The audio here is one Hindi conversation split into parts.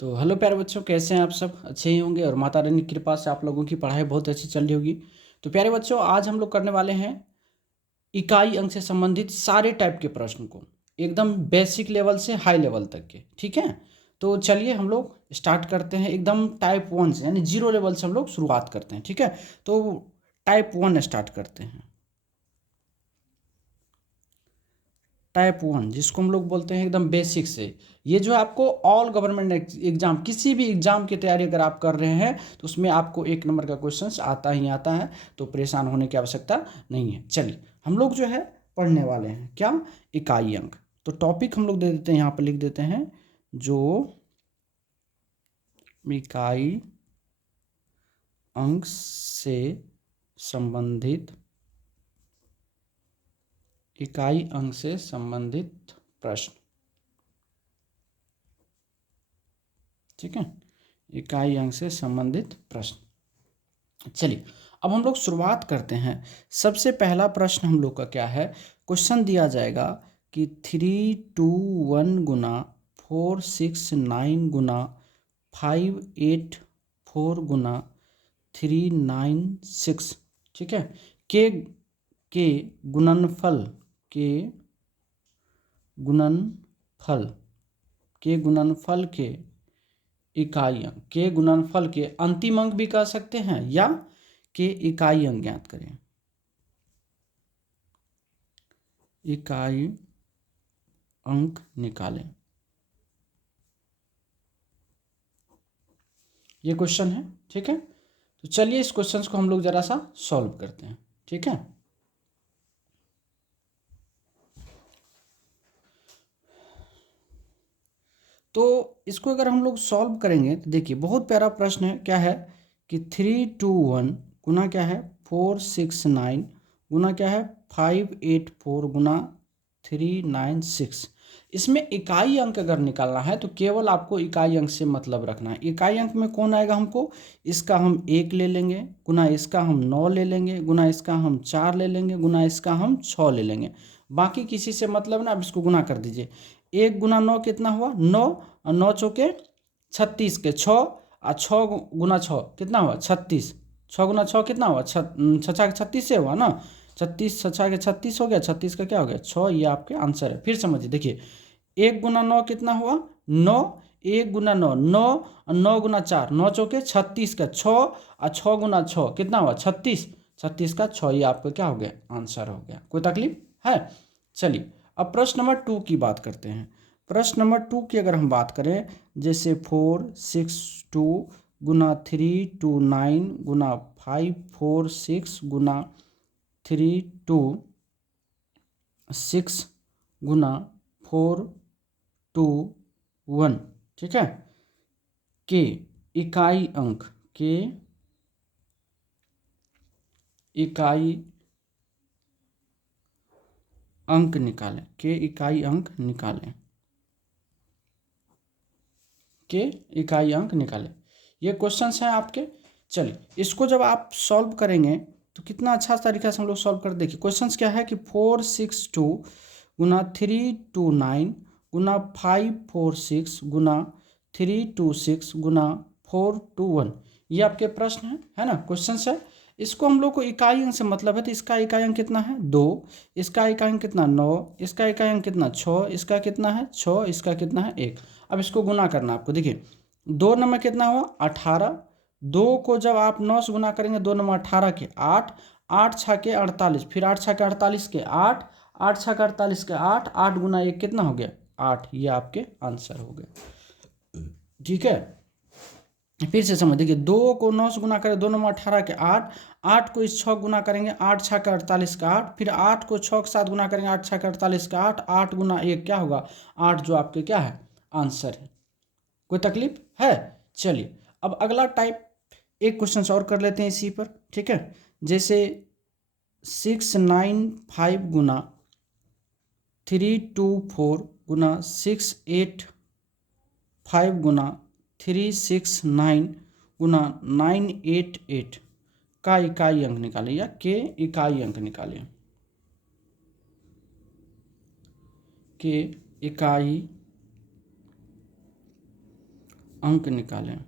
तो हेलो प्यारे बच्चों, कैसे हैं आप? सब अच्छे ही होंगे और माता रानी की कृपा से आप लोगों की पढ़ाई बहुत अच्छी चल रही होगी। तो प्यारे बच्चों, आज हम लोग करने वाले हैं इकाई अंक से संबंधित सारे टाइप के प्रश्न को, एकदम बेसिक लेवल से हाई लेवल तक के। ठीक है, तो चलिए हम लोग स्टार्ट करते हैं एकदम टाइप 1 से, यानी जीरो लेवल से हम लोग शुरुआत करते हैं। ठीक है, तो टाइप 1 स्टार्ट करते हैं। टाइप 1 जिसको हम लोग बोलते हैं एकदम बेसिक से, ये जो है आपको ऑल गवर्नमेंट एग्जाम, किसी भी एग्जाम की तैयारी अगर आप कर रहे हैं तो उसमें आपको 1 नंबर का क्वेश्चंस आता ही आता है, तो परेशान होने की आवश्यकता नहीं है। चलिए हम लोग जो है पढ़ने वाले हैं क्या, इकाई अंक। तो टॉपिक हम लोग दे देते हैं, यहाँ पर लिख देते हैं जो इकाई अंक से संबंधित, इकाई अंक से संबंधित प्रश्न। ठीक है, इकाई अंक से संबंधित प्रश्न। चलिए अब हम लोग शुरुआत करते हैं। सबसे पहला प्रश्न हम लोग का क्या है, क्वेश्चन दिया जाएगा कि 321 गुना 469 गुना 584 गुना 396। ठीक है, के के गुणनफल के गुणनफल के गुणनफल के इकाई अंक, के गुणनफल के अंतिम अंक भी कह सकते हैं या के इकाई अंक ज्ञात करें। इकाई अंक निकालें, ये क्वेश्चन है। ठीक है, तो चलिए इस क्वेश्चन को हम लोग जरा सा सॉल्व करते हैं। ठीक है, तो इसको अगर हम लोग सॉल्व करेंगे तो देखिए बहुत प्यारा प्रश्न है। क्या है कि 321 गुना क्या है 469 गुना क्या है 584 गुना 396। इसमें इकाई अंक अगर निकालना है तो केवल आपको इकाई अंक से मतलब रखना है। इकाई अंक में कौन आएगा हमको, इसका हम 1 ले लेंगे, गुना इसका हम 9 ले लेंगे, गुना इसका हम 4 ले लेंगे, गुना इसका हम 6 ले लेंगे। बाकी किसी से मतलब ना, अब इसको गुना कर दीजिए। 1 गुना 9 कितना हुआ 9, और 9 चौके 36 के 6, और 6 गुना 6 कितना हुआ 36। 6 गुना 6 कितना हुआ 6 के 36 से हुआ ना, 36 6 के 36 हो गया, 36 का क्या हो गया 6। ये आपके आंसर है। फिर समझिए, देखिए 1 गुना 9 कितना हुआ 9, 1 गुना 9 9, और 9 गुना 4 9 चौके 36 का 6, और 6 गुना 6 कितना हुआ 36, 36 का 6। ये आपका क्या हो गया आंसर हो गया। कोई तकलीफ है? चलिए अब प्रश्न नंबर 2 की बात करते हैं। प्रश्न नंबर 2 की अगर हम बात करें, जैसे 462 गुना 329 गुना 546 गुना 326 गुना 421। ठीक है, के इकाई अंक, के इकाई अंक निकालें, के इकाई अंक निकालें, के इकाई अंक निकालें। ये क्वेश्चंस हैं आपके। चलिए इसको जब आप सॉल्व करेंगे तो कितना अच्छा तरीका से हम लोग सॉल्व कर। देखिए क्वेश्चंस क्या है कि 462 गुना 329 गुना 546 गुना 326 गुना 421। ये आपके प्रश्न है ना, क्वेश्चन है। इसको हम लोग को इकाई अंक से मतलब है, तो इसका इकाई अंक कितना है 2, इसका इकाई अंक कितना 9, इसका इकाई अंक कितना 6, इसका कितना है 6, इसका कितना है 1। अब इसको गुना करना आपको। देखिए 2 नंबर कितना हुआ 18, 2 को जब आप 9 से गुना करेंगे 2 नंबर 18 के 8, 8 छः के 48, फिर 8 छः के 48 के 8, 8 छः के 48 के 8, 8 गुना 1 कितना हो गया 8। ये आपके आंसर हो गए। ठीक है, फिर से समझ, देखिए 2 को 9 से गुना करें 2 नंबर 18 के 8, 8 को इस 6 गुना करेंगे 8 छः के 48 का 8, फिर 8 को 6 के साथ गुना करेंगे 8 छः के 48 का 8, 8 गुना 1 क्या होगा 8, जो आपके क्या है आंसर है। कोई तकलीफ है? चलिए अब अगला टाइप एक क्वेश्चन और कर लेते हैं इसी पर। ठीक है, जैसे 695 गुना 324 गुना 685 गुना 369 गुना 988 का इकाई अंक निकालें, या के इकाई अंक निकालें, के इकाई अंक निकालें,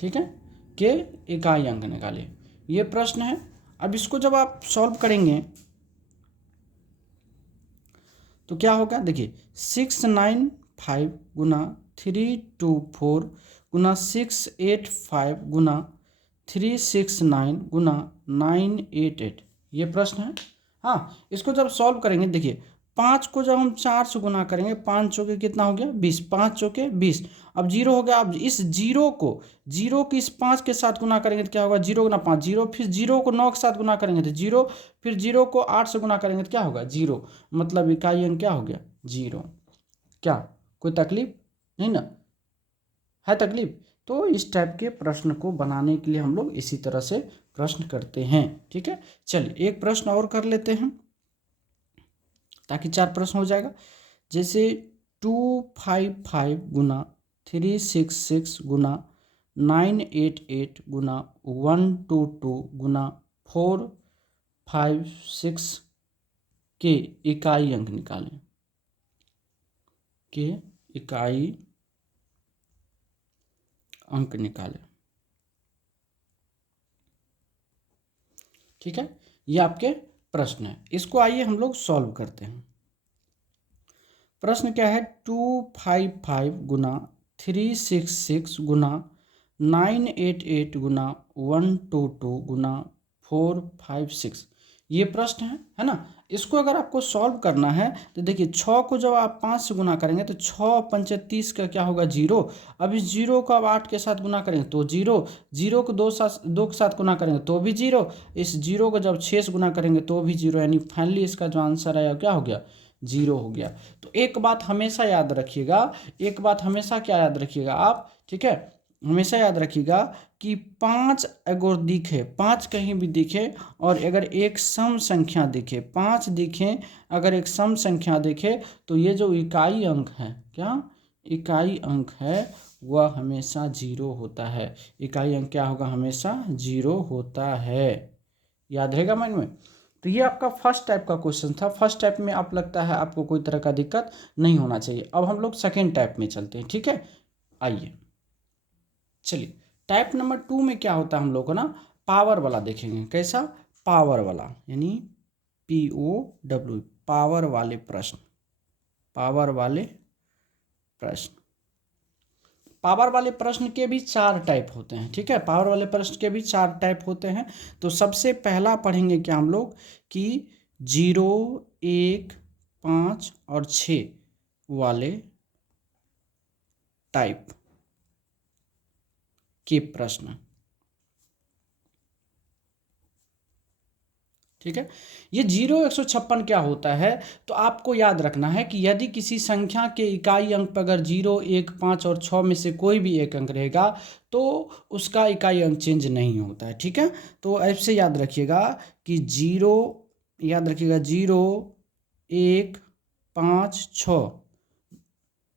ठीक है, के इकाई अंक निकालें, ये प्रश्न है। अब इसको जब आप सॉल्व करेंगे तो क्या होगा, देखिए 695 गुना 324 गुना 685 गुना 369 गुना 988, ये प्रश्न है। हाँ, इसको जब सॉल्व करेंगे, देखिए 5 को जब हम 4 से गुना करेंगे, 5 चौके कितना हो गया 20, 5 चौके 20, अब जीरो हो गया। अब इस जीरो को इस 5 के साथ गुना करेंगे तो क्या होगा, जीरो गुना 5 जीरो, फिर जीरो को 9 के साथ गुना करेंगे तो जीरो, फिर जीरो को 8 से गुना करेंगे तो क्या होगा, जीरो, मतलब इकाई अंक क्या हो गया, जीरो। क्या कोई तकलीफ नहीं ना, है तकलीफ? तो इस टाइप के प्रश्न को बनाने के लिए हम लोग इसी तरह से प्रश्न करते हैं, ठीक है। चलिए एक प्रश्न और कर लेते हैं ताकि 4 प्रश्न हो जाएगा। जैसे 255 गुना 366 गुना 988 गुना 122 गुना 456 के इकाई अंक निकालें, के इकाई अंक निकालें, ठीक है। ये आपके प्रश्न है, इसको आइए हम लोग सॉल्व करते हैं। प्रश्न क्या है, 255 गुना 366 गुना 988 गुना 122 गुना 456, ये प्रश्न है ना। इसको अगर आपको सॉल्व करना है तो देखिए 6 को जब आप 5 से गुना करेंगे तो 6 पंचे 30 का क्या होगा, जीरो। अब इस जीरो को आप 8 के साथ गुना करेंगे तो जीरो, जीरो को 2 के साथ गुना करेंगे तो भी जीरो, इस जीरो को जब 6 से गुना करेंगे तो भी जीरो, यानी फाइनली इसका जो आंसर आया क्या हो गया, जीरो हो गया। तो एक बात हमेशा याद रखिएगा, एक बात हमेशा क्या याद रखिएगा आप, ठीक है, हमेशा याद रखिएगा कि 5 अगर दिखे, 5 कहीं भी दिखे और अगर एक सम संख्या दिखे, 5 दिखे अगर एक सम संख्या दिखे तो ये जो इकाई अंक है, क्या इकाई अंक है, वह हमेशा जीरो होता है। इकाई अंक क्या होगा, हमेशा जीरो होता है, याद रहेगा माइंड में। तो ये आपका फर्स्ट टाइप का क्वेश्चन था। फर्स्ट टाइप में आप लगता है आपको कोई तरह का दिक्कत नहीं होना चाहिए। अब हम लोग सेकेंड टाइप में चलते हैं, ठीक है। आइए चलिए, टाइप नंबर 2 में क्या होता है, हम लोग को ना पावर वाला देखेंगे। कैसा, पावर वाला, यानी POW, पावर वाले प्रश्न, पावर वाले प्रश्न। पावर वाले प्रश्न के भी 4 टाइप होते हैं, ठीक है, पावर वाले प्रश्न के भी 4 टाइप होते हैं। तो सबसे पहला पढ़ेंगे क्या हम लोग कि 0, 1, 5 और 6 वाले टाइप के प्रश्न, ठीक है। ये 0, 156 क्या होता है, तो आपको याद रखना है कि यदि किसी संख्या के इकाई अंक पर अगर 0, 1, 5 और 6 में से कोई भी एक अंक रहेगा तो उसका इकाई अंक चेंज नहीं होता है, ठीक है। तो ऐसे याद रखिएगा कि 0, याद रखिएगा 0, 1, 5, 6,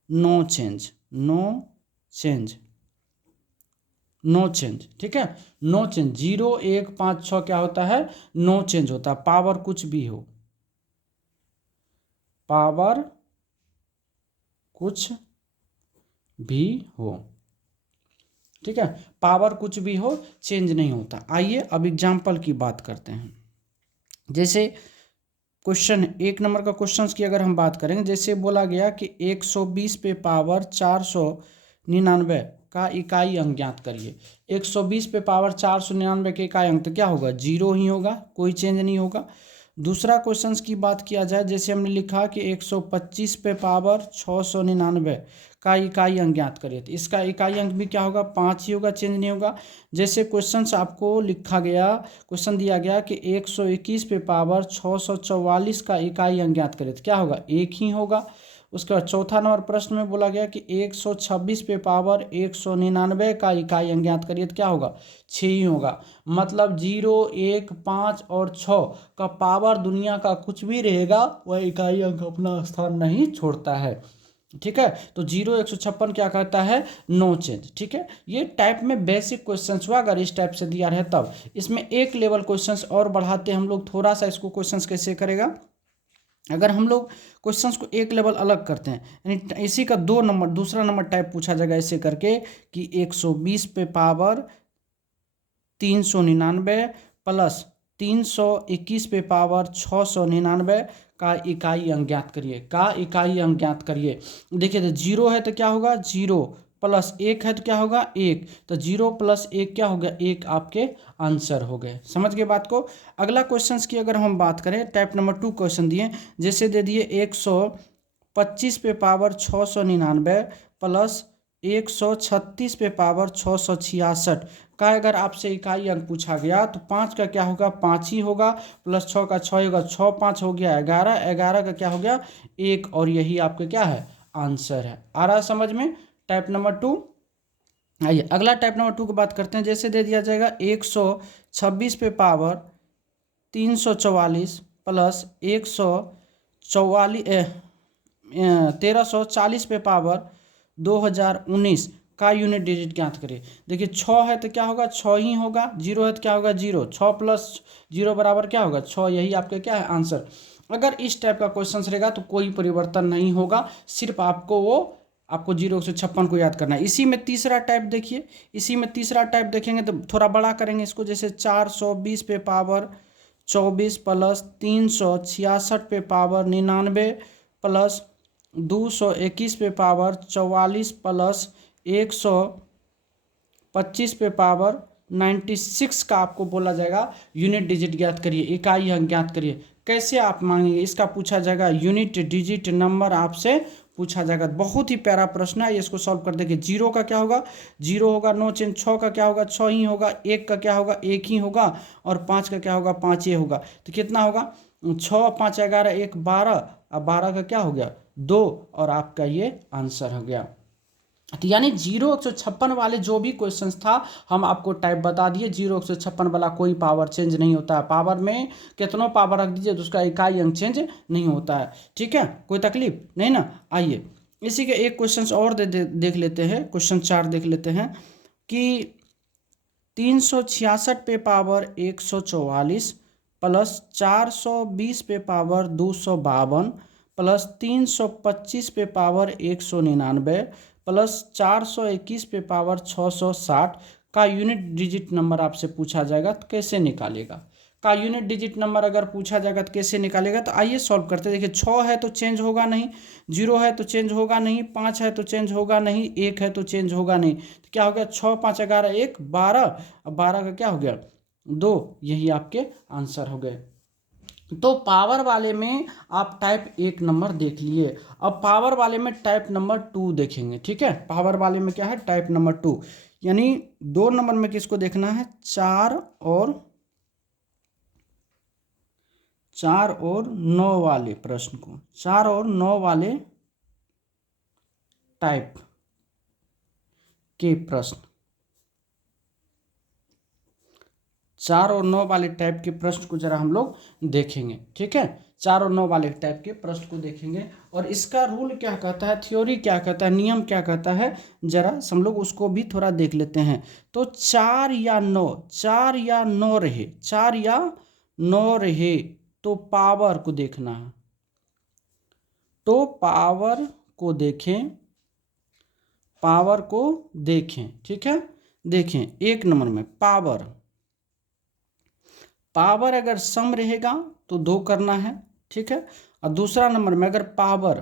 no change, no change, no change, ठीक है, नो चेंज। 0, 1, 5, 6 क्या होता है, नो चेंज होता है, पावर कुछ भी हो, पावर कुछ भी हो, ठीक है, पावर कुछ भी हो, चेंज नहीं होता। आइए अब एग्जाम्पल की बात करते हैं। जैसे क्वेश्चन 1 नंबर का क्वेश्चन की अगर हम बात करेंगे, जैसे बोला गया कि 120 पे पावर 499 का इकाई अंक ज्ञात करिए। 120 पे पावर 499 के इकाई अंक तो क्या होगा, जीरो ही होगा, कोई चेंज नहीं होगा। दूसरा क्वेश्चन की बात किया जाए, जैसे हमने लिखा कि 125 पे पावर 699 का इकाई अंक ज्ञात करिए, तो इसका इकाई अंक भी क्या होगा, 5 ही होगा, चेंज नहीं होगा। जैसे क्वेश्चन आपको लिखा गया, क्वेश्चन दिया गया कि 121 पे पावर 644 का इकाई अंक ज्ञात करिए, तो क्या होगा, 1 ही होगा। उसके बाद चौथा नंबर प्रश्न में बोला गया कि 126 पे पावर 199 का इकाई अंक ज्ञात करिए, तो क्या होगा, 6 ही होगा। मतलब 0, 1, 5 और 6 का पावर दुनिया का कुछ भी रहेगा वह इकाई अंक अपना स्थान नहीं छोड़ता है, ठीक है। तो 0, 156 क्या कहता है, नो चेंज, ठीक है। ये टाइप में बेसिक क्वेश्चंस हुआ, अगर इस टाइप से दिया रहे तब। इसमें एक लेवल क्वेश्चंस और बढ़ाते हैं हम लोग थोड़ा सा, इसको क्वेश्चंस कैसे करेगा, अगर हम लोग क्वेश्चंस को एक लेवल अलग करते हैं, यानी इसी का दूसरा नंबर टाइप पूछा जाएगा ऐसे करके कि 120 पे पावर 399 प्लस 321 पे पावर 699 का इकाई अंक ज्ञात करिए। का इकाई अंक ज्ञात करिए। देखिए तो जीरो है तो क्या होगा, जीरो प्लस एक है तो क्या होगा, एक। तो जीरो प्लस एक क्या हो गया, एक आपके आंसर हो गए। समझ गए बात को। अगला क्वेश्चंस की अगर हम बात करें, टाइप नंबर 2 क्वेश्चन दिए, जैसे दे दिए 125 पे पावर 699 प्लस 136 पे पावर 666 का अगर आपसे इकाई अंक पूछा गया तो 5 का क्या होगा, 5 ही होगा, प्लस 6 का 6 होगा, 6 5 हो गया 11, 11 का क्या हो गया, 1, और यही आपका क्या है, आंसर है। आ रहा है समझ में टाइप नंबर 2। आइए अगला टाइप नंबर 2 की बात करते हैं। जैसे दे दिया जाएगा 126 पे पावर 344 प्लस 1340 पे पावर 2019 का यूनिट डिजिट ज्ञात करिए। देखिए 6 है तो क्या होगा, 6 ही होगा, जीरो है तो क्या होगा, जीरो। 6 प्लस जीरो बराबर क्या होगा, 6, यही आपका क्या है, आंसर। अगर इस टाइप का क्वेश्चन रहेगा तो कोई परिवर्तन नहीं होगा, सिर्फ आपको 0 से 56 को याद करना है। इसी में तीसरा टाइप देखिए, इसी में तीसरा टाइप देखेंगे तो थोड़ा बड़ा करेंगे इसको। जैसे 420 पे पावर 24 प्लस 366 पे पावर 99 प्लस 221 पे पावर 44 प्लस 125 पे पावर 96 का आपको बोला जाएगा यूनिट डिजिट ज्ञात करिए, इकाई अंक ज्ञात करिए। कैसे आप मांगेंगे, इसका पूछा जाएगा यूनिट डिजिट नंबर आपसे पूछा जाएगा। बहुत ही प्यारा प्रश्न है, इसको सॉल्व कर देंगे। जीरो का क्या होगा, जीरो होगा, नो चेंज। 6 का क्या होगा, 6 ही होगा। एक का क्या होगा, एक ही होगा, और 5 का क्या होगा, 5 ही होगा। तो कितना होगा, 6 5 11 1 12, अब 12 का क्या हो गया, 2, और आपका ये आंसर हो गया। तो यानी 0 156 वाले जो भी क्वेश्चंस था हम आपको टाइप बता दिए। 0 156 वाला कोई पावर चेंज नहीं होता है, पावर में कितनों पावर रख दीजिए तो उसका इकाई अंक चेंज नहीं होता है। ठीक है, कोई तकलीफ नहीं ना। आइए इसी के एक क्वेश्चन और देख लेते हैं। क्वेश्चन 4 देख लेते हैं कि 366 पे पावर 144 प्लस 420 पे पावर 252 प्लस 325 पे पावर 199 प्लस 421 पे पावर 660 का यूनिट डिजिट नंबर आपसे पूछा जाएगा तो कैसे निकालेगा। का यूनिट डिजिट नंबर अगर पूछा जाएगा तो कैसे निकालेगा, तो आइए सॉल्व करते हैं। देखिए 6 है तो चेंज होगा नहीं, 0 है तो चेंज होगा नहीं, 5 है तो चेंज होगा नहीं, 1 है तो चेंज होगा नहीं। तो क्या हो गया, 6 5 11 1 12, अब 12 का क्या हो गया, 2, यही आपके आंसर हो गए। तो पावर वाले में आप टाइप 1 नंबर देख लिए। अब पावर वाले में टाइप नंबर 2 देखेंगे। ठीक है, पावर वाले में क्या है, टाइप नंबर 2, यानी 2 नंबर में किसको देखना है, 4 और 9 वाले प्रश्न को, 4 और 9 वाले टाइप के प्रश्न, 4 और 9 वाले टाइप के प्रश्न को जरा हम लोग देखेंगे। ठीक है, 4 और 9 वाले टाइप के प्रश्न को देखेंगे और इसका रूल क्या कहता है, थ्योरी क्या कहता है, नियम क्या कहता है, जरा हम लोग उसको भी थोड़ा देख लेते हैं। तो 4 या 9, 4 या 9 रहे, 4 या 9 रहे तो पावर को देखना है। तो पावर को देखें, पावर को देखें। ठीक है, देखें 1 नंबर में पावर, पावर अगर सम रहेगा तो 2 करना है। ठीक है, और दूसरा नंबर में अगर पावर,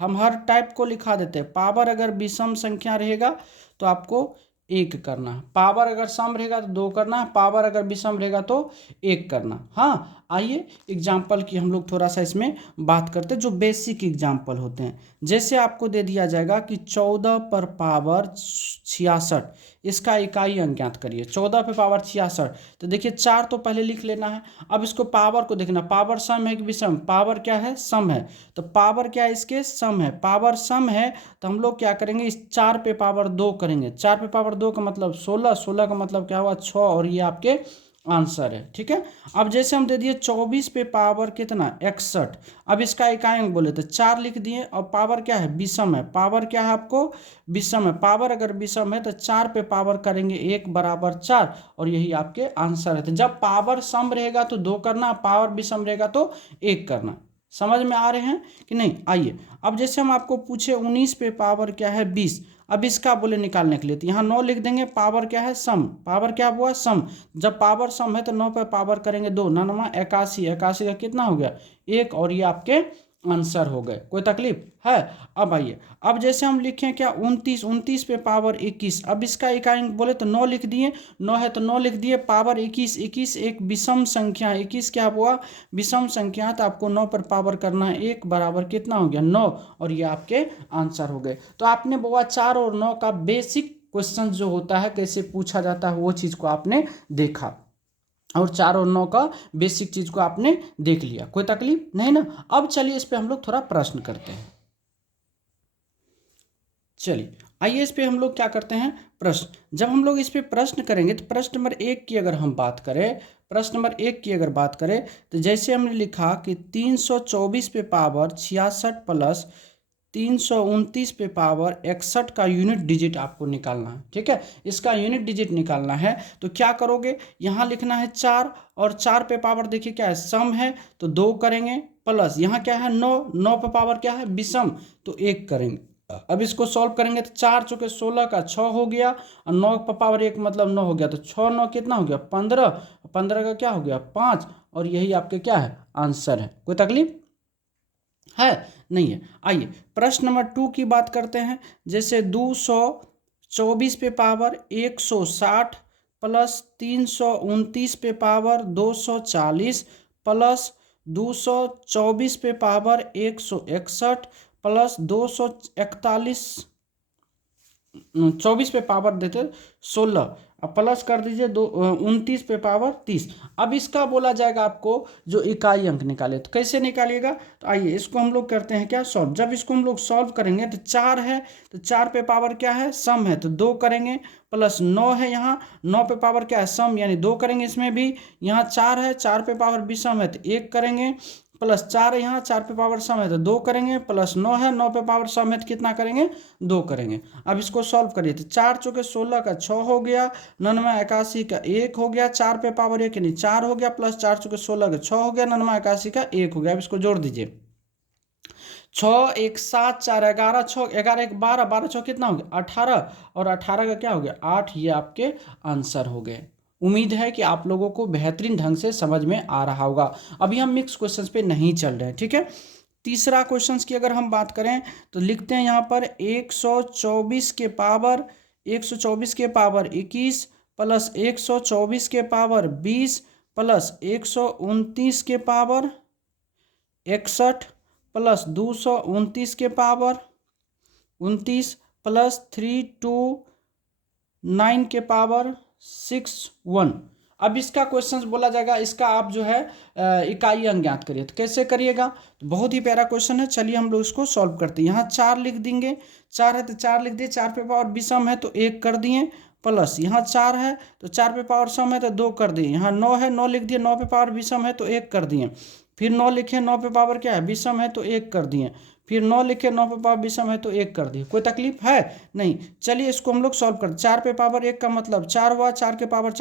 हम हर टाइप को लिखा देते हैं, पावर अगर विषम संख्या रहेगा तो आपको 1 करना है, पावर अगर सम रहेगा तो 2 करना है, पावर अगर विषम रहेगा तो 1 करना। हाँ, आइए एग्जाम्पल की हम लोग थोड़ा सा इसमें बात करते हैं, जो बेसिक एग्जाम्पल होते हैं। जैसे आपको दे दिया जाएगा कि 14 पर पावर 66, इसका इकाई अंक ज्ञात करिए। 14 पे पावर 66, तो देखिए 4 तो पहले लिख लेना है। अब इसको पावर को देखना, पावर सम है कि विषम, पावर क्या है, सम है। तो पावर क्या है, इसके सम है, पावर सम है तो हम लोग क्या करेंगे, इस 4 पे पावर 2 करेंगे। 4 पे पावर 2 का मतलब 16, 16 का मतलब क्या हुआ, 6, और ये आपके आंसर है। ठीक है, अब जैसे हम दे दिए 24 पे पावर कितना, 61, अब इसका इकाई अंक बोले तो 4 लिख दिए, और पावर क्या है, विषम है, पावर क्या है आपको, विषम है। पावर अगर विषम है तो 4 पे पावर करेंगे 1 बराबर 4, और यही आपके आंसर है। तो जब पावर सम रहेगा तो 2 करना, पावर विषम रहेगा तो 1 करना। समझ में आ रहे हैं कि नहीं? आइए, अब जैसे हम आपको पूछे 19 पे पावर क्या है 20, अब इसका बोले निकालने के लिए तो यहाँ 9 लिख देंगे, पावर क्या है सम, पावर क्या हुआ सम, जब पावर सम है तो 9 पे पावर करेंगे 2, 9 81, 81 का कितना हो गया 1, और ये आपके आंसर हो गए। कोई तकलीफ है? अब आइए, अब जैसे हम लिखें क्या 29, 29 पे पावर 21, अब इसका इकाई बोले तो 9 लिख दिए, 9 है तो 9 लिख दिए, पावर 21, 21 एक विषम संख्या, 21 क्या हुआ विषम संख्या, तो आपको 9 पर पावर करना है 1 बराबर कितना हो गया 9, और ये आपके आंसर हो गए। तो आपने बुआ 4 और 9 का बेसिक क्वेश्चन जो होता है कैसे पूछा जाता है वो चीज़ को आपने देखा, और 4 और 9 का बेसिक चीज़ को आपने देख लिया। कोई तकलीफ नहीं ना? अब चलिए इस पे हम लोग थोड़ा प्रश्न करते हैं। चलिए आइए इस पे हम लोग क्या करते हैं प्रश्न। जब हम लोग इस पे प्रश्न करेंगे तो प्रश्न नंबर 1 की अगर हम बात करें, प्रश्न नंबर 1 की अगर बात करें तो जैसे हमने लिखा कि 324 पे पावर 66 प्लस 329 पे पावर 61 का यूनिट डिजिट आपको निकालना है। ठीक है, इसका यूनिट डिजिट निकालना है तो क्या करोगे, यहाँ लिखना है 4, और 4 पे पावर देखिए क्या है सम है तो 2 करेंगे, प्लस यहाँ क्या है 9, 9 पे पावर क्या है विषम तो 1 करेंगे। अब इसको सॉल्व करेंगे तो 4 चौके 16 का 6 हो गया, और 9 पे पावर 1 मतलब 9 हो गया, तो 6 9 कितना हो गया 15, 15 का क्या हो गया 5, और यही आपके क्या है आंसर है। कोई तकलीफ है? नहीं है। आइए प्रश्न नंबर 2 की बात करते हैं। जैसे 224 पे पावर 160 प्लस 329 पे पावर 240 प्लस 224 पे पावर 161 प्लस 241, 24 पे पावर देते 16, अब प्लस कर दीजिए 29 पे पावर 30। अब इसका बोला जाएगा आपको जो इकाई अंक निकाले, तो कैसे निकालिएगा, तो आइए इसको हम लोग करते हैं क्या सॉल्व। जब इसको हम लोग सॉल्व करेंगे तो 4 है तो 4 पे पावर क्या है सम है तो 2 करेंगे, प्लस 9 है यहाँ 9 पे पावर क्या है सम यानी 2 करेंगे इसमें भी, यहाँ 4 है 4 पे पावर विषम है तो 1 करेंगे, प्लस 4 है यहाँ 4 पे पावर सम है तो 2 करेंगे, प्लस 9 है 9 पे पावर सम है तो कितना करेंगे 2 करेंगे। अब इसको सॉल्व करिए तो 4 चौके 16 का 6 हो गया, 99 का 1 हो गया, 4 पे पावर 1 यानी 4 हो गया, प्लस 4 चौके 16 का 6 हो गया, 99 का 1 हो गया। अब इसको जोड़ दीजिए 6 1 7 4 11, 6 11 1 12, 12 6 कितना हो गया 18, और 18 का क्या हो गया 8, ये आपके आंसर हो गए। उम्मीद है कि आप लोगों को बेहतरीन ढंग से समझ में आ रहा होगा। अभी हम मिक्स क्वेश्चंस पे नहीं चल रहे हैं, ठीक है। तीसरा क्वेश्चंस की अगर हम बात करें तो लिखते हैं यहाँ पर 124 के पावर 124 के पावर 21 प्लस 124 के पावर 20 प्लस 129 के पावर 61 प्लस 229 के पावर 29 प्लस 329 के पावर 61। अब इसका क्वेश्चन बोला जाएगा, इसका आप जो है इकाई अंक ज्ञात करिए, तो कैसे करिएगा, तो बहुत ही प्यारा क्वेश्चन है। चलिए हम लोग इसको सॉल्व करते हैं। यहाँ 4 लिख देंगे, 4 है तो 4 लिख दिए, 4 पे पावर विषम है तो 1 कर दिए, प्लस यहाँ 4 है तो 4 पे पावर सम है तो 2 कर दिए, यहाँ 9 है 9 लिख दिए, 9 पे पावर विषम है तो 1 कर दिए, फिर 9 लिखे 9 पे पावर क्या है विषम है तो 1 कर दिए, फिर 9 लिखे 9 पे पावर विषम है तो 1 कर दिए। कोई तकलीफ है? नहीं। चलिए इसको हम लोग सॉल्व कर, 4 पे पावर 1 का मतलब 4 हुआ, 4 के पावर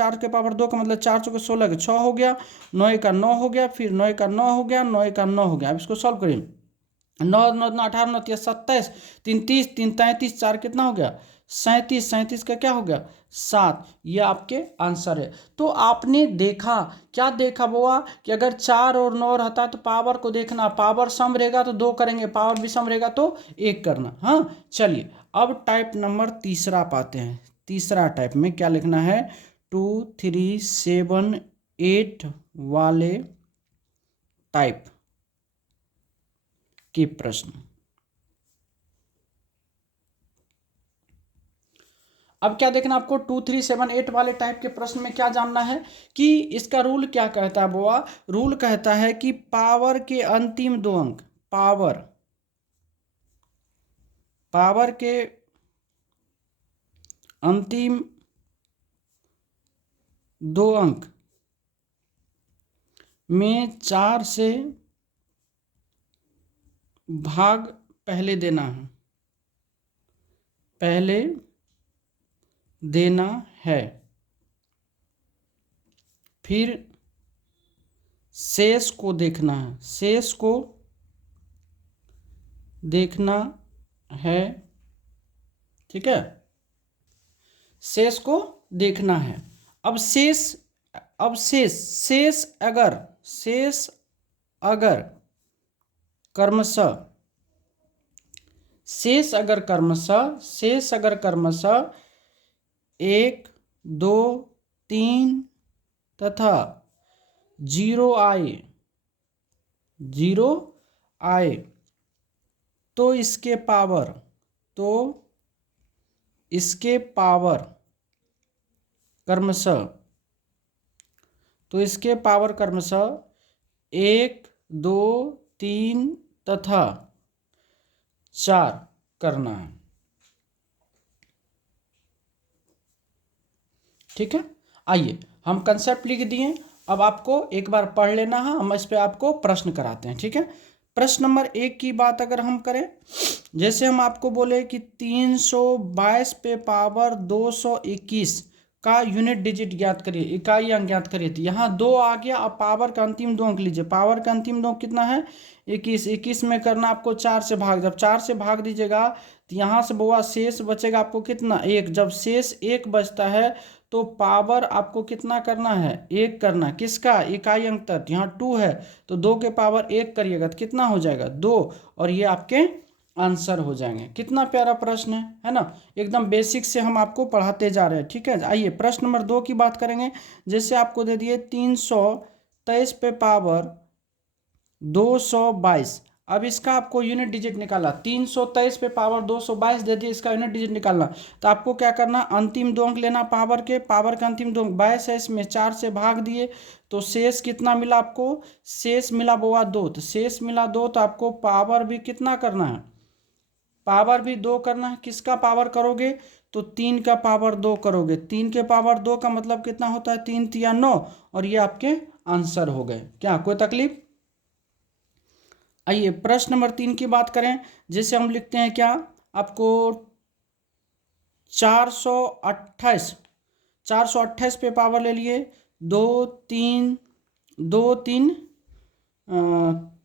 2 का मतलब 4 चौके 16 के 6 हो गया, 9 का 9 हो गया, फिर 9 का 9 हो गया, 9 का 9 हो गया। अब इसको सॉल्व करिए 9 9 9 18 9 27 3 30 3 33 4 कितना हो गया 37, 37 का क्या हो गया 7, ये आपके आंसर है। तो आपने देखा, क्या देखा बुआ कि अगर 4 और 9 रहता तो पावर को देखना, पावर सम रहेगा तो 2 करेंगे, पावर विषम रहेगा तो 1 करना। हाँ चलिए अब टाइप नंबर तीसरा पाते हैं। तीसरा टाइप में क्या लिखना है 2 3 7 8 वाले टाइप के प्रश्न। अब क्या देखना आपको 2 3 7 8 वाले टाइप के प्रश्न में क्या जानना है कि इसका रूल क्या कहता है बुआ। रूल कहता है कि पावर के अंतिम 2 अंक, पावर के अंतिम 2 अंक में 4 से भाग पहले देना है, पहले देना है, फिर शेष को देखना है, शेष को देखना है, ठीक है, शेष को देखना है। अब शेष अगर कर्मशः एक, दो, तीन तथा जीरो आए तो इसके पावर क्रमशः एक, दो, तीन तथा 4 करना है, ठीक है। आइए हम कंसेप्ट लिख दिए, अब आपको एक बार पढ़ लेना है, हम इस पे आपको प्रश्न कराते हैं, ठीक है। प्रश्न नंबर 1 की बात अगर हम करें, जैसे हम आपको बोले कि 322 पे पावर 221 का यूनिट डिजिट ज्ञात करिए, इकाई अंक ज्ञात करिए। तो यहाँ 2 आ गया, अब पावर का अंतिम 2 अंक लीजिए। पावर का अंतिम 2 कितना है? 21 में करना आपको 4 से भाग, जब 4 से भाग दीजिएगा तो यहाँ से बुआ शेष बचेगा आपको कितना? 1। जब शेष 1 बचता है तो पावर आपको कितना करना है? 1 करना। किसका? इकाई अंक तक। यहाँ 2 है तो 2 के पावर 1 करिएगा तो कितना हो जाएगा? 2। और ये आपके आंसर हो जाएंगे। कितना प्यारा प्रश्न है ना। एकदम बेसिक से हम आपको पढ़ाते जा रहे हैं, ठीक है। आइए प्रश्न नंबर 2 की बात करेंगे। जैसे आपको दे दिए 323 पे पावर 222। अब इसका आपको यूनिट डिजिट निकालना। 323 पे पावर 222 दे दिए, इसका यूनिट डिजिट निकालना। तो आपको क्या करना? अंतिम 2 अंक लेना पावर के अंतिम 2 अंक 22 है, इसमें 4 से भाग दिए तो शेष कितना मिला आपको? शेष मिला बुआ 2। तो शेष मिला 2 तो आपको पावर भी कितना करना है? पावर भी 2 करना है। किसका पावर करोगे? तो 3 का पावर 2 करोगे। 3 के पावर 2 का मतलब कितना होता है? 3 तिया 9। और ये आपके आंसर हो गए। क्या कोई तकलीफ? आइए प्रश्न नंबर 3 की बात करें। जैसे हम लिखते हैं क्या आपको 428 पे पावर ले लिए 2 3 2 3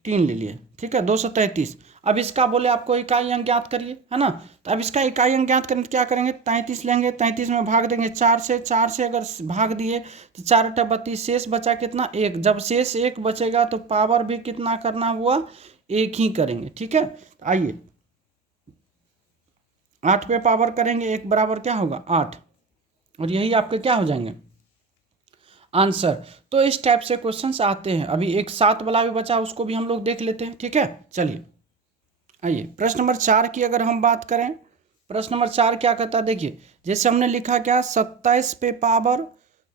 3 ले लिए, ठीक है, 233। अब इसका बोले आपको इकाई अंक ज्ञात करिए, है ना। तो अब इसका इकाई अंक ज्ञात करें तो क्या करेंगे? 33 लेंगे, 33 में भाग देंगे 4 से। 4 से अगर भाग दिए तो 4 × 32, शेष बचा कितना? 1। जब शेष 1 बचेगा तो पावर भी कितना करना हुआ? 1 ही करेंगे, ठीक है। आइए 8 पे पावर करेंगे 1 बराबर क्या होगा? 8। और यही आपके क्या हो जाएंगे? आंसर। तो इस टाइप से क्वेश्चंस आते हैं। अभी एक 7 वाला भी बचा, उसको भी हम लोग देख लेते हैं, ठीक है। चलिए आइए प्रश्न नंबर 4 की अगर हम बात करें, प्रश्न नंबर 4 क्या कहता है? देखिए जैसे हमने लिखा क्या 27 पे पावर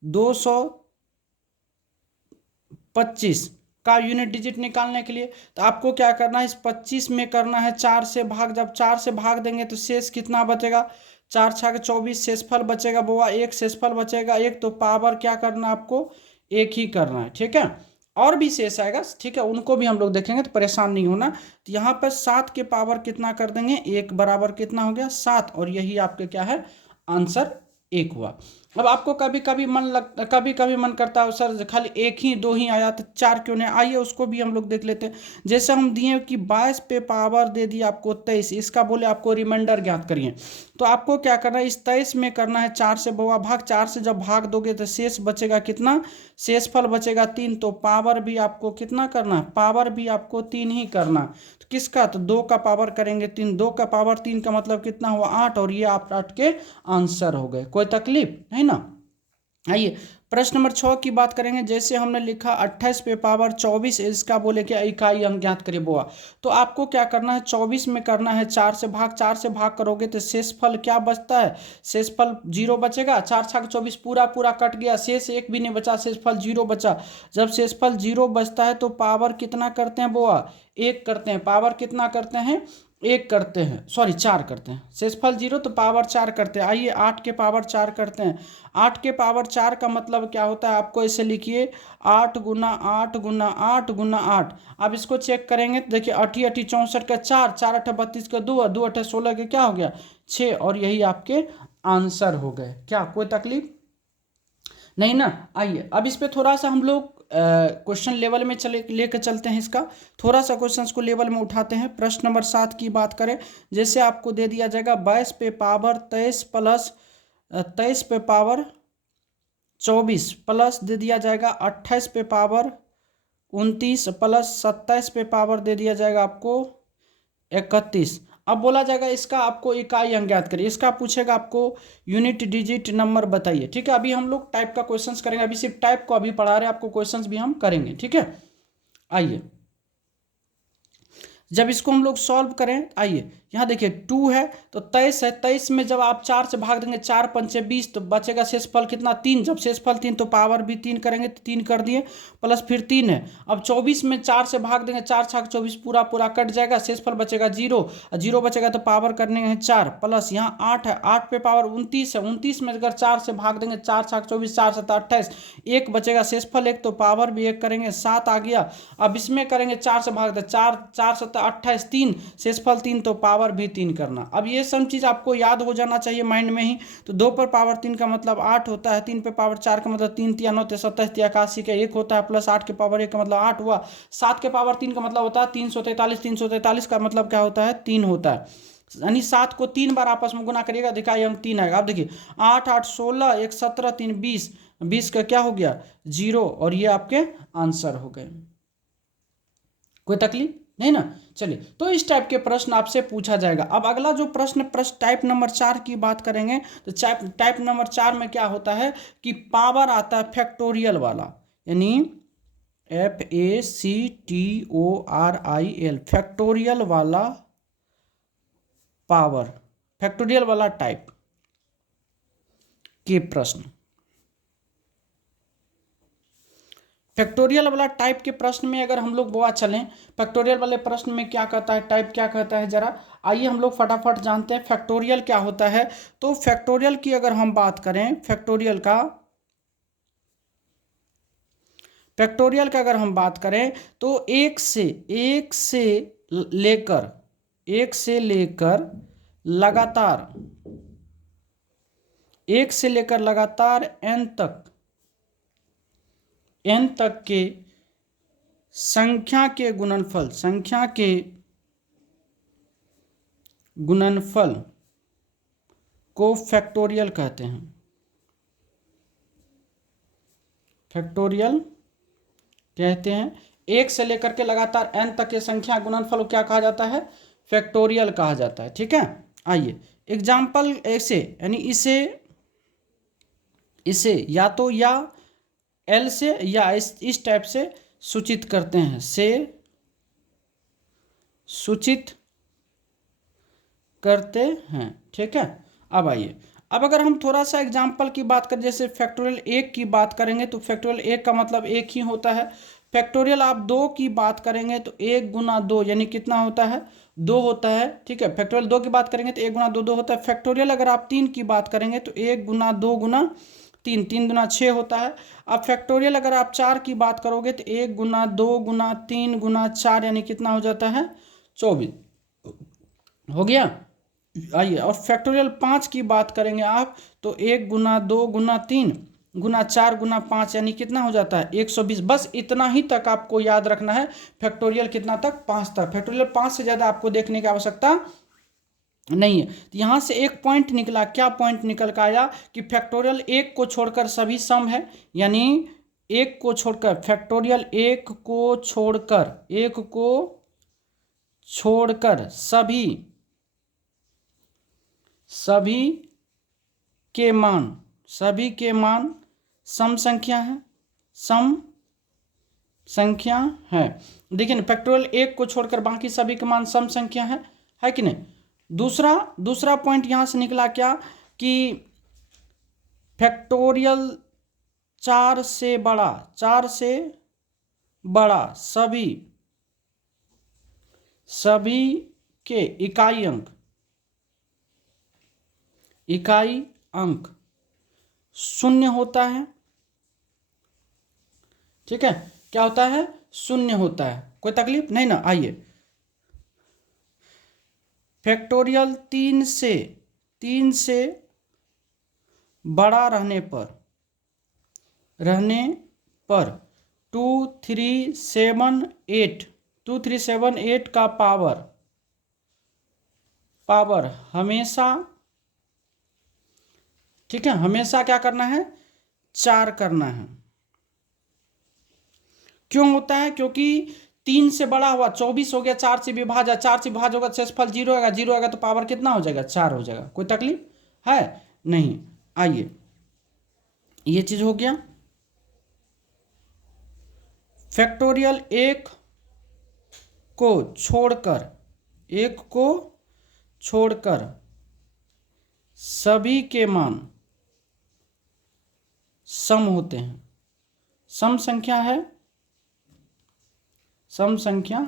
225 का यूनिट डिजिट निकालने के लिए तो आपको क्या करना है? इस 25 में करना है 4 से भाग। जब 4 से भाग देंगे तो शेष कितना बचेगा? 4 × 6 = 24, शेषफल बचेगा बुआ 1, शेषफल बचेगा 1। तो पावर क्या करना है आपको? 1 ही करना है, ठीक है। और भी शेष आएगा, ठीक है, उनको भी हम लोग देखेंगे तो परेशान नहीं होना। तो यहाँ पर 7 के पावर कितना कर देंगे? 1 बराबर कितना हो गया? 7। और यही आपके क्या है? आंसर 1 हुआ। अब आपको कभी कभी मन करता है सर खाली 1 ही 2 ही आया तो 4 क्यों नहीं? आइए उसको भी हम लोग देख लेते हैं। जैसे हम दिए कि 22 पे पावर दे दी आपको 23, इसका बोले आपको रिमाइंडर ज्ञात करिए। तो आपको क्या करना है? इस 23 में करना है 4 से बुआ भाग। 4 से जब भाग दोगे तो शेष बचेगा कितना? शेषफल बचेगा 3। तो पावर भी आपको कितना करना है? पावर भी आपको 3 ही करना। तो किसका? तो 2 का पावर करेंगे 3। 2 का पावर 3 का मतलब कितना हुआ? 8। और ये आप 8 के आंसर हो गए। कोई तकलीफ नहीं ना। आइए प्रश्न नंबर 6 की बात करेंगे। जैसे हमने लिखा 28 पे पावर 24, इसका बोले क्या? इकाई अंक ज्ञात करिए बुआ। तो आपको क्या करना है? 24 में करना है 4 से भाग। 4 से भाग करोगे तो शेषफल क्या बचता है? शेषफल 0 बचेगा। 4 × 6 = 24, पूरा कट गया, शेष 1 भी नहीं बचा, शेषफल 0 बचा। जब शेषफल 0 बचता है तो पावर कितना करते हैं बुआ? 1 करते हैं। पावर कितना करते हैं? 1 करते हैं, सॉरी 4 करते हैं। शेषफल 0 तो पावर 4 करते हैं। आइए 8 के पावर 4 करते हैं। 8 के पावर 4 का मतलब क्या होता है? आपको इसे लिखिए 8 × 8 × 8 × 8। अब इसको चेक करेंगे तो देखिए 8 8 64 का 4, 4 8 32 का 2, 2 8 16 के क्या हो गया? 6। और यही आपके आंसर हो गए। क्या कोई तकलीफ नहीं ना। आइए अब इस पे थोड़ा सा हम लोग क्वेश्चन लेवल में चले लेकर चलते हैं। इसका थोड़ा सा क्वेश्चंस को लेवल में उठाते हैं। प्रश्न नंबर 7 की बात करें, जैसे आपको दे दिया जाएगा 22 पे पावर 23 प्लस 23 पे पावर 24 प्लस दे दिया जाएगा 28 पे पावर 29 प्लस 27 पे पावर दे दिया जाएगा आपको 31। अब बोला जाएगा इसका आपको इकाई अंक ज्ञात करिए। इसका पूछेगा आपको यूनिट डिजिट नंबर बताइए। ठीक है, अभी हम लोग टाइप का क्वेश्चंस करेंगे। अभी सिर्फ टाइप को अभी पढ़ा रहे हैं, आपको क्वेश्चंस भी हम करेंगे। ठीक है, आइए जब इसको हम लोग सॉल्व करें, आइए यहाँ देखिए 2 है तो 23 है। 23 में जब आप 4 से भाग देंगे, 4 पंचे 20, तो बचेगा शेषफल कितना 3। जब शेषफल 3 तो पावर भी 3 करेंगे तो 3 कर दिए, प्लस फिर 3 है। अब 24 में 4 से भाग देंगे, 4 छाक 24 पूरा पूरा कट जाएगा, शेषफल बचेगा 0। 0 बचेगा तो पावर करने हैं 4, प्लस यहाँ 8 है, 8 पे पावर 29 है। 29 में अगर 4 से भाग देंगे, 4 छाक 24, 4 7 28, 1 बचेगा, शेषफल 1 तो पावर भी 1 करेंगे, 7 आ गया। अब इसमें करेंगे 4 से भाग दे, 4 4 7 28, 3, शेषफल 3 तो पावर भी 3 करना। अब ये सब चीज़ आपको याद हो जाना चाहिए माइंड में ही। तो 2 पर पावर 3 का मतलब 8 होता है, 3 पे पावर 4 का मतलब 3 3 9 27 81 का 1 होता है, प्लस 8 के पावर 1 का मतलब 8 हुआ। 7 के पावर 3 का मतलब होता है 343, 343 का मतलब क्या होता है 3 होता है। यानी 7 को 3 बार आपस में गुना करिएगा, दिखाइए अंक 3 आएगा। अब देखिए 8 8 16, 1 17, 3 20, 20 का क्या हो गया 0, और ये आपके आंसर हो गए। कोई तकलीफ नहीं ना। चलिए, तो इस टाइप के प्रश्न आपसे पूछा जाएगा। अब अगला जो प्रश्न टाइप नंबर 4 की बात करेंगे, तो टाइप नंबर 4 में क्या होता है कि पावर आता है फैक्टोरियल वाला, यानी FACTORIAL, फैक्टोरियल वाला पावर, फैक्टोरियल वाला टाइप के प्रश्न। फैक्टोरियल वाला टाइप के प्रश्न में अगर हम लोग बोआ चलें, फैक्टोरियल वाले प्रश्न में क्या कहता है, टाइप क्या कहता है, जरा आइए हम लोग फटाफट जानते हैं फैक्टोरियल क्या होता है। तो फैक्टोरियल की अगर हम बात करें, फैक्टोरियल का अगर हम बात करें तो एक से लेकर लगातार n तक के संख्या के गुणनफल को फैक्टोरियल कहते हैं। फैक्टोरियल कहते हैं। 1 से लेकर के लगातार n तक के संख्या गुणनफल को क्या कहा जाता है, फैक्टोरियल कहा जाता है। ठीक है, आइए एग्जाम्पल ऐसे, यानी इसे या तो या L से या इस टाइप से सूचित करते हैं, सूचित करते हैं। ठीक है, अब आइए, अब अगर हम थोड़ा सा एग्जाम्पल की बात करें, जैसे फैक्टोरियल 1 की बात करेंगे तो फैक्टोरियल 1 का मतलब 1 ही होता है। फैक्टोरियल आप 2 की बात करेंगे तो 1 गुना 2 यानी कितना होता है 2 होता है। ठीक है, फैक्टोरियल 2 की बात करेंगे तो 1 गुना 2 2 होता है। फैक्टोरियल अगर आप 3 की बात करेंगे तो 1 गुना 2 गुना 3, 3 गुना 6 होता है। अब फैक्टोरियल अगर आप 4 की बात करोगे तो 1 गुना 2 गुना 3 गुना 4 यानी कितना हो जाता है 24 हो गया। आइए, और फैक्टोरियल 5 की बात करेंगे आप तो 1 गुना 2 गुना 3 गुना 4 गुना 5 यानी कितना हो जाता है 120। बस इतना ही तक आपको याद रखना है। फैक्टोरियल कितना तक 5 तक। फैक्टोरियल 5 से ज़्यादा आपको देखने की आवश्यकता नहीं है। तो यहाँ से एक पॉइंट निकला, क्या पॉइंट निकल कर आया कि फैक्टोरियल 1 को छोड़कर सभी सम है, यानी 1 को छोड़कर फैक्टोरियल 1 को छोड़कर सभी के मान सम संख्या है। देखिए ना, फैक्टोरियल 1 को छोड़कर बाकी सभी के मान सम संख्या है कि नहीं। दूसरा पॉइंट यहां से निकला क्या कि फैक्टोरियल 4 से बड़ा सभी के इकाई अंक 0 होता है। ठीक है, क्या होता है 0 होता है। कोई तकलीफ नहीं ना। आइए, फैक्टोरियल 3 से बड़ा रहने पर 2378 का पावर हमेशा, ठीक है, हमेशा क्या करना है, 4 करना है। क्यों होता है? क्योंकि 3 से बड़ा हुआ 24 हो गया, 4 से विभाज्य, 4 से विभाज्य होगा, शेषफल 0 आएगा, 0 आएगा तो पावर कितना हो जाएगा, 4 हो जाएगा। कोई तकलीफ है नहीं। आइए, ये चीज हो गया। फैक्टोरियल एक को छोड़कर सभी के मान सम होते हैं। सम संख्या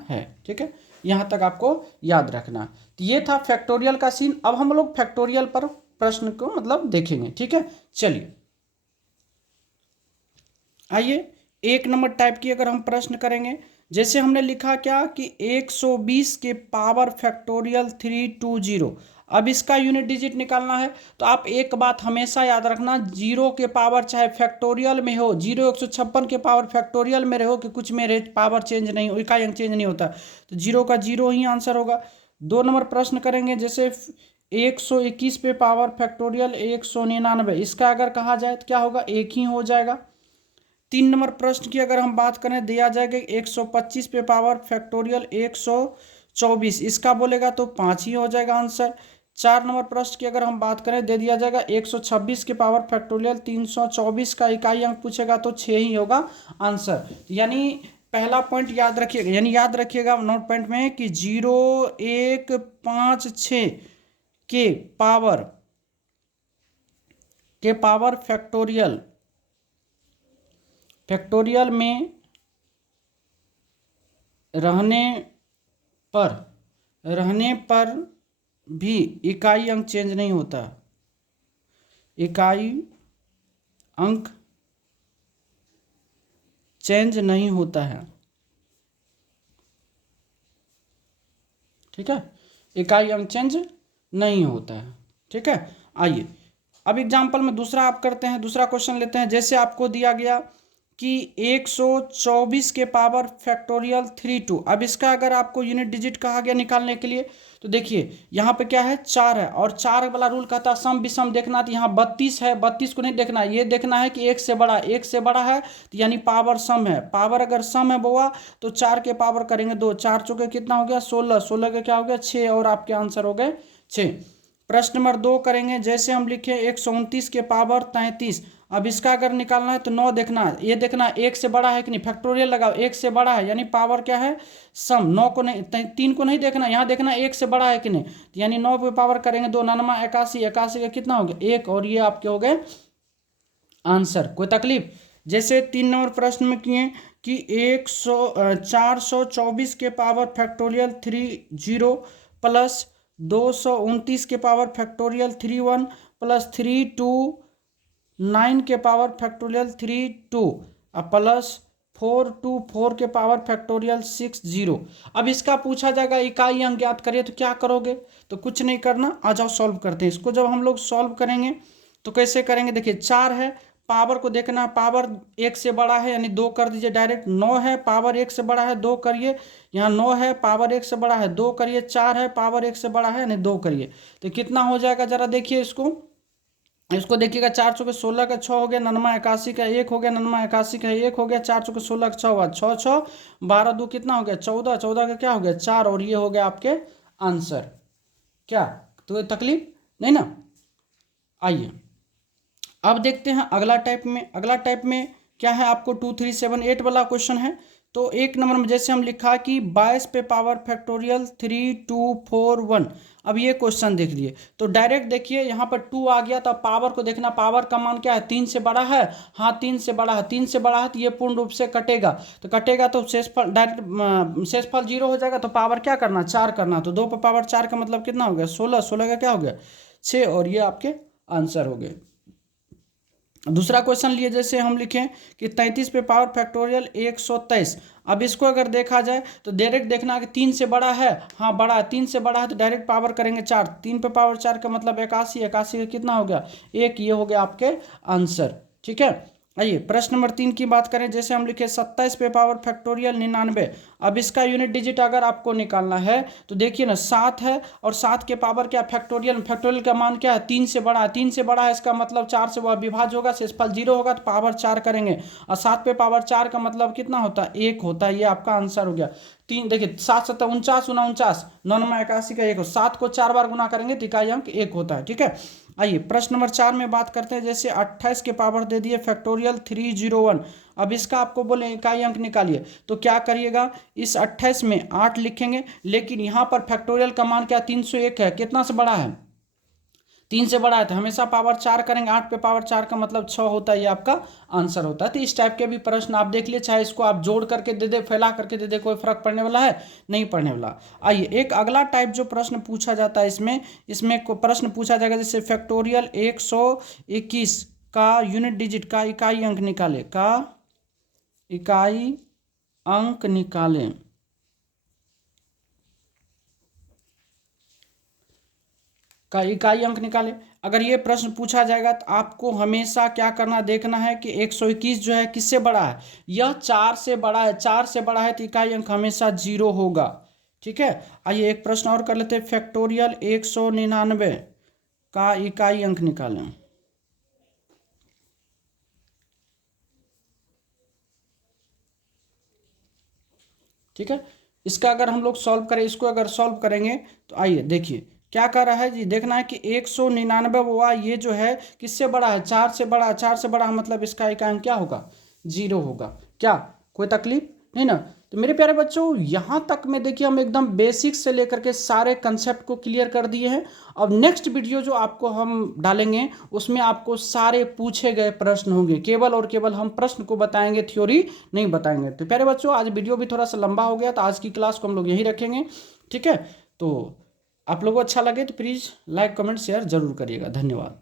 है, ठीक है, यहां तक आपको याद रखना। तो ये था फैक्टोरियल का सीन। अब हम लोग फैक्टोरियल पर प्रश्न को मतलब देखेंगे, ठीक है। चलिए आइए, 1 नंबर टाइप की अगर हम प्रश्न करेंगे, जैसे हमने लिखा क्या कि 120 के पावर फैक्टोरियल 320। अब इसका यूनिट डिजिट निकालना है। तो आप एक बात हमेशा याद रखना, 0 के पावर चाहे फैक्टोरियल में हो, 0 156 के पावर फैक्टोरियल में रहो कि कुछ में रहे, पावर चेंज नहीं, इकाई अंक चेंज नहीं होता, तो 0 का 0 ही आंसर होगा। 2 नंबर प्रश्न करेंगे, जैसे 121 पे पावर फैक्टोरियल 199, इसका अगर कहा जाए तो क्या होगा, 1 ही हो जाएगा। 3 नंबर प्रश्न की अगर हम बात करें, दिया जाएगा 125 पे पावर फैक्टोरियल 124, इसका बोलेगा तो 5 ही हो जाएगा आंसर। 4 नंबर प्रश्न की अगर हम बात करें, दे दिया जाएगा 126 के पावर फैक्टोरियल 324 का इकाई अंक पूछेगा तो 6 ही होगा आंसर। यानी पहला पॉइंट याद रखिएगा, यानी याद रखिएगा नोट पॉइंट में कि 0156 के पावर फैक्टोरियल में रहने पर भी इकाई अंक चेंज नहीं होता, इकाई अंक चेंज नहीं होता है, ठीक है, इकाई अंक चेंज नहीं होता है, ठीक है। आइए अब एग्जांपल में दूसरा आप करते हैं, दूसरा क्वेश्चन लेते हैं। जैसे आपको दिया गया कि 124 के पावर फैक्टोरियल 32, अब इसका अगर आपको यूनिट डिजिट कहा गया निकालने के लिए, तो देखिए यहाँ पे क्या है, 4 है, और 4 वाला रूल कहता है सम विषम देखना। तो यहाँ 32 है, 32 को नहीं देखना है, ये देखना है कि 1 से बड़ा है, तो यानी पावर सम है। पावर अगर सम है बुआ तो 4 के पावर करेंगे 2, 4 चौके कितना हो गया, 16, 16 का क्या हो गया, 6, और आपके आंसर हो गए 6। प्रश्न नंबर 2 करेंगे, जैसे हम लिखे 129 के पावर 33। अब इसका अगर निकालना है तो 9 देखना है, ये देखना 1 से बड़ा है कि नहीं, फैक्टोरियल लगाओ, 1 से बड़ा है यानी पावर क्या है, सम। 9 को नहीं, 3 को नहीं देखना, यहाँ देखना 1 से बड़ा है कि नहीं, तो यानी 9 पे पावर करेंगे 2, 9 81, 81 का कितना हो गया 1, और ये आपके हो गए आंसर। कोई तकलीफ? जैसे 3 नंबर प्रश्न में किए कि 424 के पावर फैक्टोरियल 30 प्लस 229 के पावर फैक्टोरियल 31 प्लस 329 के पावर फैक्टोरियल 32 प्लस 424 के पावर फैक्टोरियल 60। अब इसका पूछा जाएगा इकाई अंक ज्ञात करिए, तो क्या करोगे, तो कुछ नहीं करना, आ जाओ सॉल्व करते हैं इसको। जब हम लोग सॉल्व करेंगे तो कैसे करेंगे, देखिए 4 है, पावर को देखना, पावर 1 से बड़ा है यानी 2 कर दीजिए डायरेक्ट। 9 है, पावर 1 से बड़ा है 2 करिए, यहाँ 9 है, पावर 1 से बड़ा है 2 करिए। 4 है, पावर 1 से बड़ा है यानी 2 करिए, तो कितना हो जाएगा जरा देखिए इसको देखिएगा। 4 चौके 16 का 6 हो गया, 99 81 का 1 हो गया, 99 81 का 1 हो गया, 4 चौके 16 का 6 हुआ, 6 6 12 2 कितना हो गया 14, 14 का क्या हो गया 4, और ये हो गया आपके आंसर। क्या तो तकलीफ नहीं ना। आइए अब देखते हैं अगला टाइप में क्या है, आपको 2378 वाला क्वेश्चन है। तो 1 नंबर में जैसे हम लिखा कि 22 पे पावर फैक्टोरियल 3241। अब ये क्वेश्चन देख लिए तो डायरेक्ट देखिए यहाँ पर 2 आ गया, तो पावर को देखना, पावर का मान क्या है 3 से बड़ा है, हाँ 3 से बड़ा है, 3 से बड़ा है तो ये पूर्ण रूप से कटेगा, तो शेषफल डायरेक्ट शेषफल 0 हो जाएगा, तो पावर क्या करना 4 करना, तो 2 पर पावर 4 का मतलब कितना हो गया 16, 16 का क्या हो गया 6, और ये आपके आंसर हो गए। दूसरा क्वेश्चन लिए, जैसे हम लिखें कि 33 पे पावर फैक्टोरियल 123। अब इसको अगर देखा जाए तो डायरेक्ट देखना कि 3 से बड़ा है, हाँ बड़ा है, 3 से बड़ा है तो डायरेक्ट पावर करेंगे 4, 3 पे पावर 4 का मतलब 81, 81 का कितना हो गया 1, ये हो गया आपके आंसर, ठीक है। आइए प्रश्न नंबर 3 की बात करें। जैसे हम लिखे 27 पे पावर फैक्टोरियल 99। अब इसका यूनिट डिजिट अगर आपको निकालना है तो देखिए ना 7 है और 7 के पावर क्या फैक्टोरियल, फैक्टोरियल का मान क्या है 3 से बड़ा है, 3 से बड़ा है इसका मतलब 4 से वह विभाज्य होगा, शेषफल 0 होगा तो पावर 4 करेंगे और 7 पे पावर 4 का मतलब कितना होता है 1 होता है। ये आपका आंसर हो गया। 3 देखिए 7 7 49 49 9 81 का 1 हो, 7 को 4 बार गुना करेंगे तो इकाई अंक 1 होता है। ठीक है, आइए प्रश्न नंबर 4 में बात करते हैं। जैसे 28 के पावर दे दिए फैक्टोरियल 301। अब इसका आपको बोले इकाई अंक निकालिए तो क्या करिएगा, इस 28 में 8 लिखेंगे, लेकिन यहाँ पर फैक्टोरियल का मान क्या 301 है, कितना से बड़ा है 3 से बड़ा है तो हमेशा पावर 4 करेंगे। 8 पे पावर 4 का मतलब 6 होता है, ये आपका आंसर होता है। तो इस टाइप के भी प्रश्न आप देख लिए, चाहे इसको आप जोड़ करके दे दे, फैला करके दे दे, कोई फर्क पड़ने वाला है नहीं पड़ने वाला। आइए एक अगला टाइप जो प्रश्न पूछा जाता है इसमें प्रश्न पूछा जाएगा जैसे फैक्टोरियल 121 का यूनिट डिजिट का इकाई अंक निकाले, का इकाई अंक निकालें। का इकाई अंक निकाले। अगर ये प्रश्न पूछा जाएगा तो आपको हमेशा क्या करना, देखना है कि 121 जो है किससे बड़ा है, यह 4 से बड़ा है। 4 से बड़ा है तो इकाई अंक हमेशा 0 होगा। ठीक है, आइए एक प्रश्न और कर लेते हैं। फैक्टोरियल 199 का इकाई अंक निकालें। ठीक है, इसका अगर हम लोग सॉल्व करें, इसको अगर सॉल्व करेंगे तो आइए देखिए क्या कर रहा है जी, देखना है कि 199 हुआ, ये जो है किससे बड़ा है 4 से बड़ा है। 4 से बड़ा मतलब इसका इकाई अंक क्या होगा 0 होगा। क्या कोई तकलीफ नहीं ना। तो मेरे प्यारे बच्चों यहाँ तक में देखिए हम एकदम बेसिक से लेकर के सारे कंसेप्ट को क्लियर कर दिए हैं। अब नेक्स्ट वीडियो जो आपको हम डालेंगे उसमें आपको सारे पूछे गए प्रश्न होंगे, केवल और केवल हम प्रश्न को बताएंगे, थ्योरी नहीं बताएंगे। तो प्यारे बच्चों आज वीडियो भी थोड़ा सा लंबा हो गया तो आज की क्लास को हम लोग यहीं रखेंगे। ठीक है, तो आप लोगों को अच्छा लगे तो प्लीज़ लाइक कमेंट शेयर जरूर करिएगा। धन्यवाद।